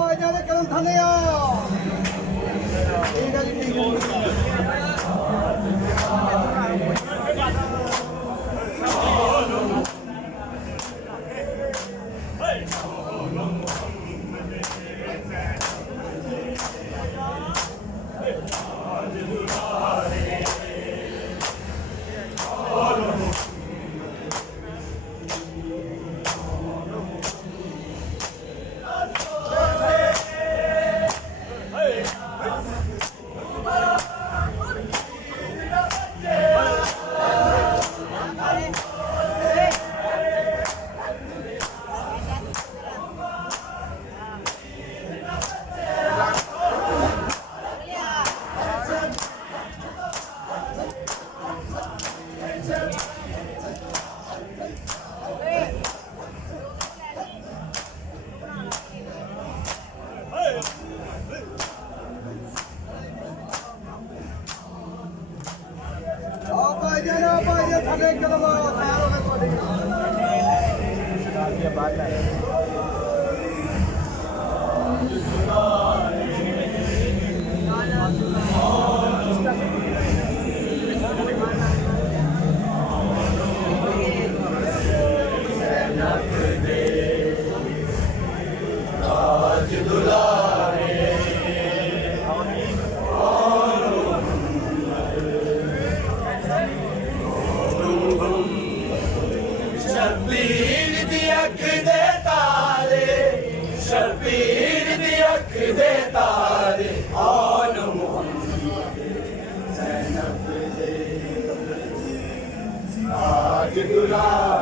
भाईजान दे कदम थले आ ठीक है जी ठीक है भाईजान थले कदम तैयार हो गए थोड़ी बात है शर्बीर दी अख दे तारे शर्बीर दी अख दे तारे आन मोहम्मद ज़ैनब दे ताज दुलारे